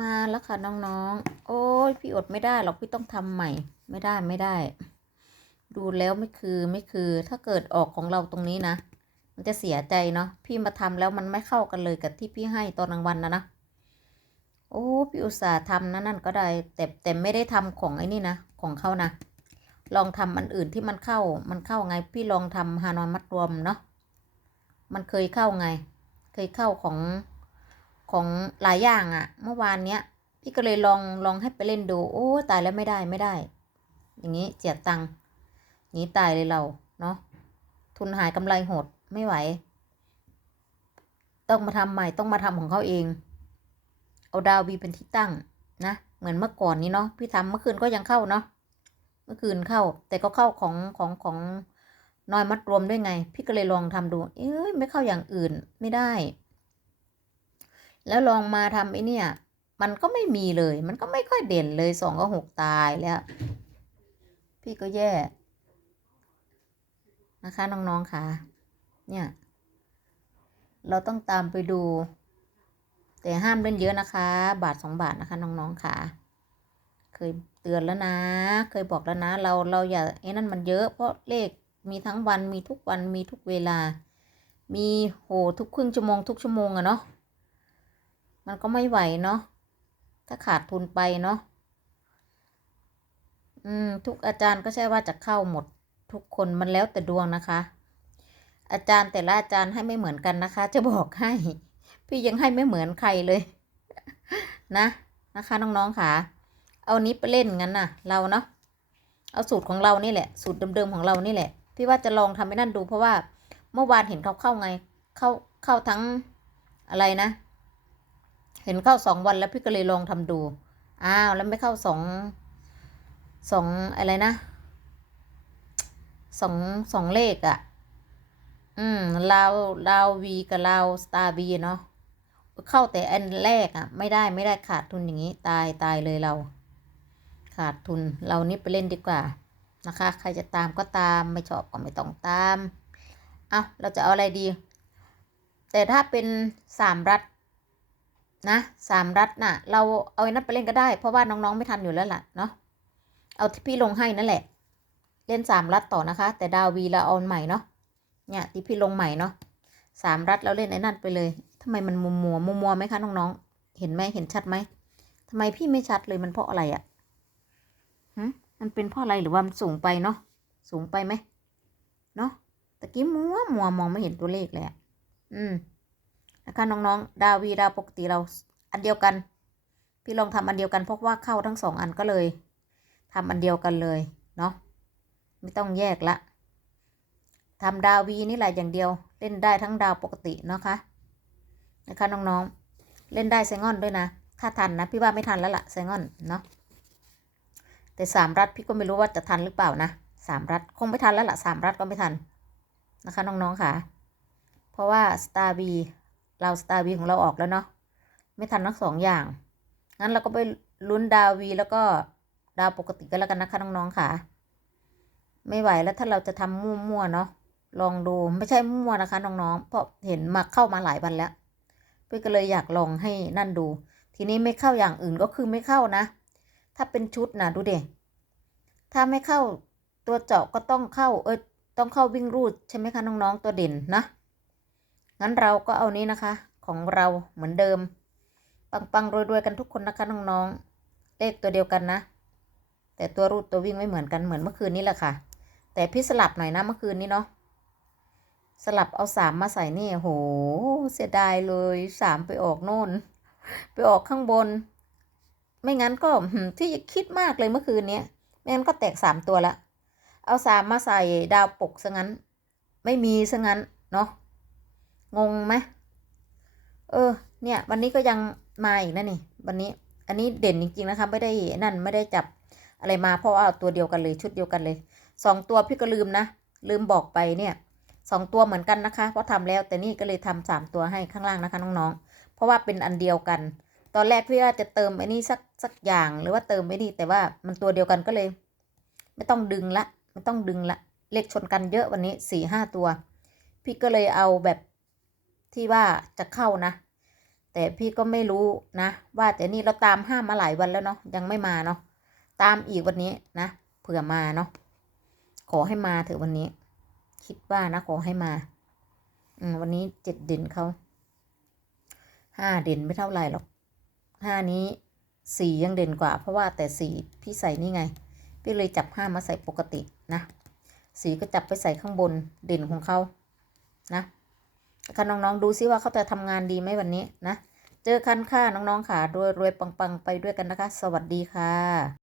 มาแล้วค่ะน้องๆ โอ้ยพี่อดไม่ได้หรอกพี่ต้องทำใหม่ ไม่ได้ไม่ได้ ดูแล้วไม่คือไม่คือ ถ้าเกิดออกของเราตรงนี้นะ มันจะเสียใจเนาะพี่มาทำแล้วมันไม่เข้ากันเลยกับที่พี่ให้ตอนกลางวันนะนะโอ้พี่อุตส่าห์ทำนะนั่นก็ได้ แต่แต่ไม่ได้ทำของไอ้นี่นะของเขานะลองทำอันอื่นที่มันเข้า มันเข้าไงพี่ลองทำฮานอยมัดรวมเนาะมันเคยเข้าไง เคยเข้าของ ของหลายอย่างอะเมื่อวานเนี้ย พี่ก็เลยลองลองให้ไปเล่นดู โอ้ตายแล้วไม่ได้ไม่ได้ อย่างนี้เจียดตังค์นี้ตายเลยเราเนาะทุนหายกำไรหดไม่ไหว ต้องมาทำใหม่ต้องมาทำของเขาเอง เอาดาวบีเป็นที่ตั้งนะเหมือนเมื่อก่อนนี้เนาะพี่ทำเมื่อคืนก็ยังเข้าเนาะเมื่อคืนเข้า แต่ก็เข้าของของของน้อยมัดรวมด้วยไง พี่ก็เลยลองทำดู เอ้ยไม่เข้าอย่างอื่นไม่ได้ แล้วลองมาทำไอ้เนี่ยมันก็ไม่มีเลย มันก็ไม่ค่อยเด่นเลยสองก็หกตายแล้ว พี่ก็แย่ นะคะน้องๆค่ะ เนี่ย เราต้องตามไปดู แต่ห้ามเล่นเยอะนะคะ บาทสองบาทนะคะน้องๆค่ะ เคยเตือนแล้วนะ เคยบอกแล้วนะ เราเราอย่าไอ้นั่นมันเยอะเพราะเลขมีทั้งวันมีทุกวันมีทุกเวลา มีโหทุกครึ่งชั่วโมงทุกชั่วโมงอะเนาะ มันก็ไม่ไหวเนาะถ้าขาดทุนไปเนาะอืม ทุกอาจารย์ก็ใช่ว่าจะเข้าหมด ทุกคนมันแล้วแต่ดวงนะคะ อาจารย์แต่ละอาจารย์ให้ไม่เหมือนกันนะคะ จะบอกให้ พี่ยังให้ไม่เหมือนใครเลย นะนะคะน้องๆค่ะ เอานี้ไปเล่นงั้นน่ะ เราเนาะเอาสูตรของเรานี่แหละ สูตรเดิมๆของเรานี่แหละ พี่ว่าจะลองทำให้นั่นดูเพราะว่าเมื่อวานเห็นเขาเข้าไง เข้าเข้าทั้งอะไรนะ เห็นเข้าสองวันแล้วพี่ก็เลยลองทำดู อ้าวแล้วไม่เข้าสองสองอะไรนะสองสองเลขอะ่ะ อืมลาวลาววีกับลาวสตาร์บีเนาะเข้าแต่อันแรกอะ่ะ ไม่ได้ไม่ได้ขาดทุนอย่างนี้ ตายตายเลยเรา ขาดทุนเรานี่ไปเล่นดีกว่านะคะ ใครจะตามก็ตามไม่ชอบก็ไม่ต้องตามเอาเราจะเอาอะไรดี แต่ถ้าเป็นสามรัฐ นะสามรัฐน่ะ เราเอาไอ้นั้นไปเล่นก็ได้ เพราะว่าน้องๆไม่ทันอยู่แล้วล่ะเนาะเอาที่พี่ลงให้นั่นแหละ เล่นสามรัฐต่อนะคะ แต่ดาววีเราเอาใหม่เนาะเนี่ยที่พี่ลงใหม่เนาะสามรัฐเราเล่นไอ้นั่นไปเลยทำไมมันมัวมัวมัวมัวไหมคะน้องๆเห็นไหมเห็นชัดไหมทำไมพี่ไม่ชัดเลยมันเพราะอะไรอะ่ะหืมันเป็นเพราะอะไรหรือว่ามันสูงไปเนาะสูงไปไหมเนาะตะกี้มัวมัวมองไม่เห็นตัวเลขเลยอะอืม นะคะน้องๆ ดาวีดาวปกติเราอันเดียวกัน พี่ลองทำอันเดียวกันเพราะว่าเข้าทั้งสองอันก็เลยทำอันเดียวกันเลยเนาะไม่ต้องแยกละทำดาวีนี่แหละอย่างเดียว เล่นได้ทั้งดาวปกตินะคะนะคะน้องๆ เล่นได้ไซงอนด้วยนะ ถ้าทันนะพี่ว่าไม่ทันแล้วล่ะไซงอนเนาะแต่สามรัฐพี่ก็ไม่รู้ว่าจะทันหรือเปล่านะสามรัฐคงไม่ทันแล้วล่ะสามรัฐก็ไม่ทันนะคะน้องๆค่ะ เพราะว่าสตาร์บี เราสตาร์วีของเราออกแล้วเนาะไม่ทันทั้งสองอย่าง งั้นเราก็ไปลุ้นดาววีแล้วก็ดาวปกติกันแล้วกันนะคะน้องๆค่ะ ไม่ไหวแล้วถ้าเราจะทำมั่วๆเนาะลองดูไม่ใช่มั่วนะคะน้องๆเพราะเห็นมาเข้ามาหลายวันแล้วพี่ก็เลยอยากลองให้นั่นดู ทีนี้ไม่เข้าอย่างอื่นก็คือไม่เข้านะ ถ้าเป็นชุดนะดูเด็ถ้าไม่เข้าตัวเจาะก็ต้องเข้าเออต้องเข้าวิ่งรูดใช่ไหมคะน้องๆตัวเด่นนะ งั้นเราก็เอานี้นะคะ ของเราเหมือนเดิม ปังๆรวยๆกันทุกคนนะคะน้องๆเลขตัวเดียวกันนะ แต่ตัวรูดตัววิ่งไม่เหมือนกันเหมือนเมื่อคืนนี้แหละค่ะ แต่พี่สลับหน่อยนะเมื่อคืนนี้เนาะสลับเอาสามมาใส่นี่โห เสียดายเลยสามไปออกโน่น ไปออกข้างบน ไม่งั้นก็ที่คิดมากเลยเมื่อคืนนี้ไม่งั้นก็แตกสามตัวละ เอาสามมาใส่ดาวปกซะงั้น ไม่มีซะงั้น เนาะ งงไหมเออ เนี่ย วันนี้ก็ยังมาอีกนะนี่ วันนี้ อันนี้เด่นจริงๆนะคะ ไม่ได้นั่นไม่ได้จับอะไรมาเพราะว่าตัวเดียวกันเลยชุดเดียวกันเลยสองตัวพี่ก็ลืมนะ ลืมบอกไปเนี่ยสองตัวเหมือนกันนะคะ เพราะทำแล้วแต่นี่ก็เลยทำสามตัวให้ข้างล่างนะคะน้องๆ เพราะว่าเป็นอันเดียวกัน ตอนแรกพี่ว่าจะเติมไอ้นี่สักสักอย่างหรือว่าเติมไอ้นี่แต่ว่ามันตัวเดียวกันก็เลย ไม่ต้องดึงละไม่ต้องดึงละเลขชนกันเยอะวันนี้สี่ห้าตัว พี่ก็เลยเอาแบบ ที่ว่าจะเข้านะ แต่พี่ก็ไม่รู้นะ ว่าแต่นี่เราตามห้ามมาหลายวันแล้วเนาะยังไม่มาเนาะตามอีกวันนี้นะเผื่อมาเนาะขอให้มาเถอะวันนี้ คิดว่านะขอให้มา อืมวันนี้เจ็ดเด่นเขาห้าเด่นไม่เท่าไหร่หรอกห้านี้สี่ยังเด่นกว่า เพราะว่าแต่สี่พี่ใส่นี่ไง พี่เลยจับห้ามาใส่ปกตินะสีก็จับไปใส่ข้างบนเด่นของเขานะ ค่ะน้องๆดูซิว่าเขาจะทำงานดีไหมวันนี้นะ เจอกันค่ะน้องๆค่ะรวยรวยๆปังๆ ไปด้วยกันนะคะ สวัสดีค่ะ